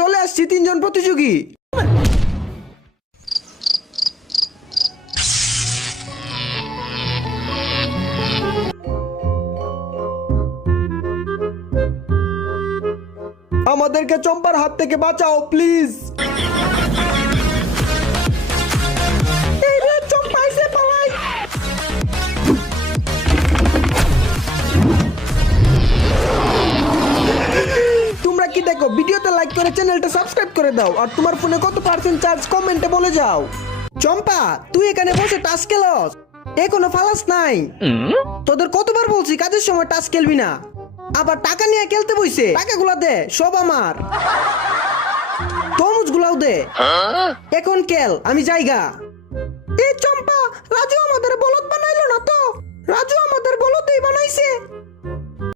চলে আসছি 3 জন প্রতিযোগী। আমাদেরকে চম্পার হাত থেকে বাঁচাও প্লিজ। এই রে চম্পা এসে পালাই। তোমরা কি দেখো? ভিডিওতে লাইক করে চ্যানেলটা সাবস্ক্রাইব করে দাও আর তোমার ফোনে কত পার্সেন্ট চার্জ কমেন্টে বলে যাও। চম্পা তুই এখানে বসে টাস খেলস, এখনো ফালাস নাই? তোদের কতবার বলছি কাজের সময় টাস খেলবি না, আবার টাকা নিয়ে খেলতে বইছে। টাকাগুলো দে, সব আমার। তরমুজ গুলাও দে, এখন খেল, আমি যাইগা। এই চম্পা, রাজু আমাদের বলদ বানাইলো না তো? রাজু আমাদের বলদই বানাইছে।